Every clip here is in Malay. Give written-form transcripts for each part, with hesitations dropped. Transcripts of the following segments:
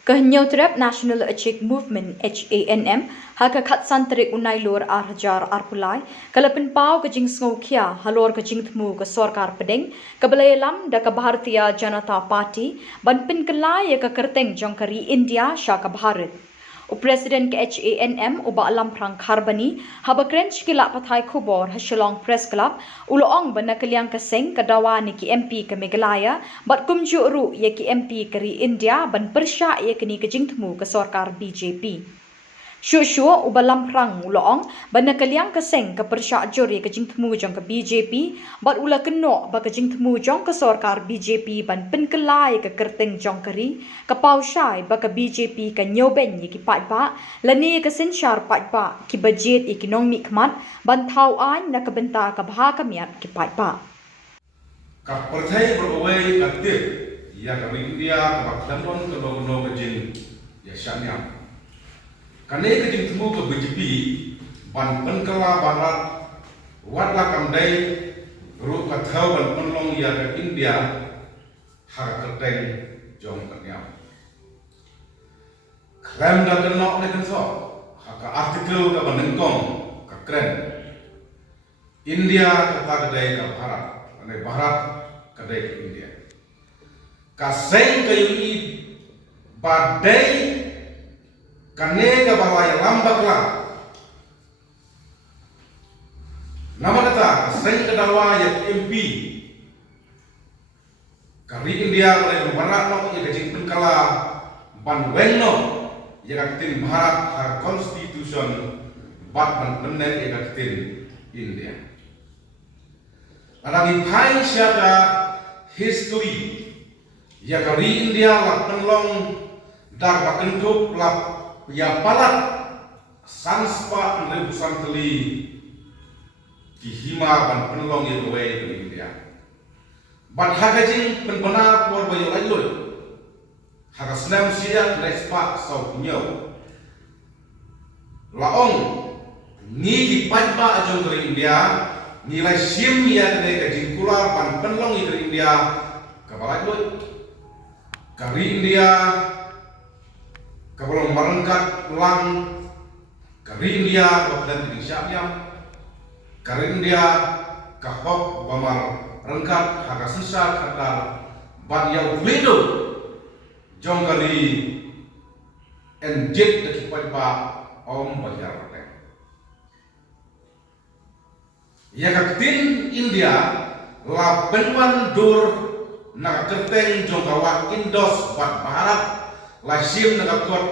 Kehenyo terap National Achik Movement HANM haka khatsan terik unai lor hajar arpulai kalapin pau kajing sngokia halor kajing temu ke sorkar pedeng kabelayalam da ke Bharatiya Janata Party banpin kelai ke kerteng jongkari India syaka Bharat. Presiden ke HANM uba alam prang kharbani haba krench kilak pathai khubor hasilong press club uloong bana kaliang keseng kadawa ni ki MP ke Meghalaya bat kumju ru ye ki MP keri India ban persya ye kini kejingtemu ke sorkar BJP. Syuk-syuk ubalam prang uloong bana kaliang keseng ke persya jor ye kejingtemu jong ke BJP bat ula kenok ba kejingtemu jong ke sorkar BJP ban penkelai ke kerteng jong keri ke pausyai ba ke BJP ke nyoben ye ki patba lani ke sensyar patba ki budget ekonomi khmat ban thau ai na ke benta ke bha kamiat ki patba. Ka perthai berway aktif ya ka India ka London ka no ka jin ya syanyam kane ka jin temu ka BJP ban penkala barat watla kamdai ru ka thau ban penlong ya ka India har kerteng jong kanyam kram da kenok ne kan so ka artikel ka banengkong ka kren India kata kedai ka Bharat ane Bharat kedai ke India kaseng kayu badai kane ka balai lambakla nama kata kaseng kedawa ya MP kari India mulai Bharat no ya kajing penkala ban wenno ya katin Bharat har constitution bat ban penen ya katin India ada di Thai syada history ya kari India lak penlong dar bakentup lak ya palat sanspa rebusan teli di hima ban penlong ya away ke India ban hakajing penbena por bayo layul hakasnam siya lespa sau nyo laong ni di pajba ajong ke India nilai sim ya kene kajing kular pan penlong ke India kabalai loy kari India kabalong marengkat lang kari India badan di syamyam kari India kahok bamar rengkat haka sisa kadar ban yau bledo jong kari enjet deki pajba om bajar ya kaktin India la benwan dur na kerteng jongkawa Indos bat Bharat la sim na kot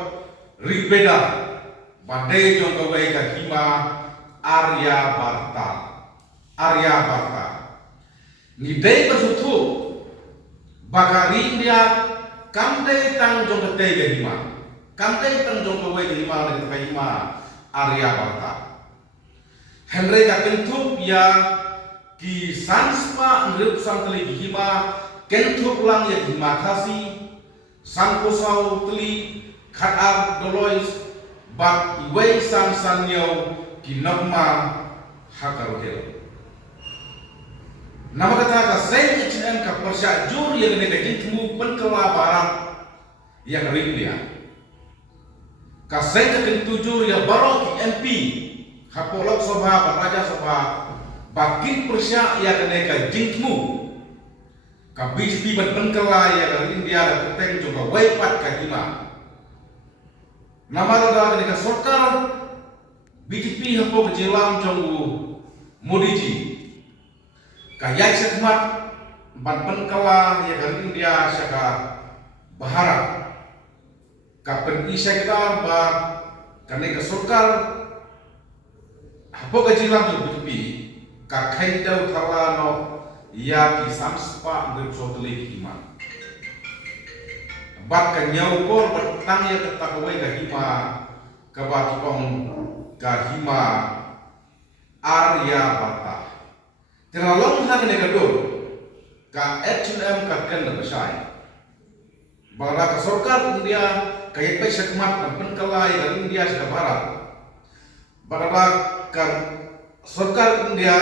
ribeda badai jongkawai kakima Arya Barta ni dei bersutu bakari India kamdei tang jongkatei kakima kamdei tang jongkawai kakima na kakima Arya Barta Henry kakentup ya ki sanspa ngrip sang teli hima kentup lang ya hima kasi sangkosau teli khatar dolois bak iwei sang sanyo ki nagma hakarohel nama kata ka sen HM ka persya jur ya ne ka jintmu penkela barat ya ring dia ka sen ka kentujur ya baro ki MP Hapo Lok Sabha Raja Sabha bakin persya ya kene ka jingtmu ka BJP ban penkela ya ka India da keteng coba waipat ka hima nama da kene ka sorkar BJP hapo kejelam jonggu Modiji ka yai sekmat ban penkela ya ka India syaka Bharat ka pen isekta ba kene ka sorkar Hapo kajilang tu BJP kakai dau thalano ya ki samspa ngep soteli hima bat kanyau por bertang ya ketakawai ka hima kabatong ka hima Arya Barta teralong hak ne kador ka HM ka ken na besai bara ka sorkar India kaya paisa kemat dan penkelai dari India sudah barat bara kan sorkar India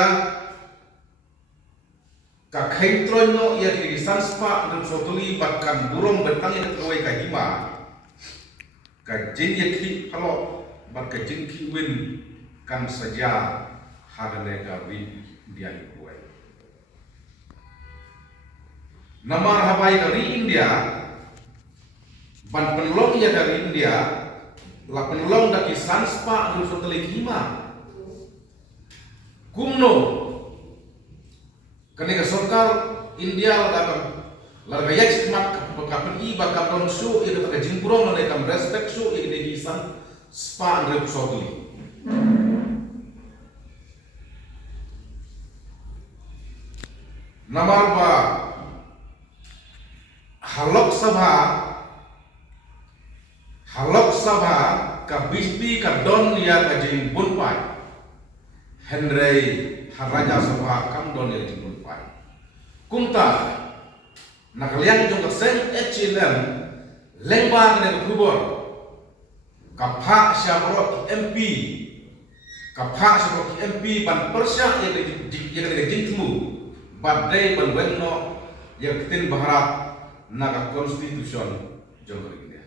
ka khaitron no ya di sanspa dan sotoli bakkan burung betang yang terwai ka hima kajin yakhi halo bar kajin ki win kan saja hagane gawi dia ikuai namar habai dari India ban penlong ya dari India la penlong dari sanspa dulu telik hima kumno kanega sorkar India larga yak mat kapan i bakal don su itu tak jingpurong nane kam respect su ini di san spa andre sotli namar ba halok sabha ka bispi ka don ya ka jing bunpai Henry haraja sabha kam don ya jing bunpai kumta nakalian jong kaseng HLM lengba ne kubor kapha syabrok MP kapha syabrok MP ban persya yang jingtmu badai ban wenno yang ketin baharat naga konstitusion jong India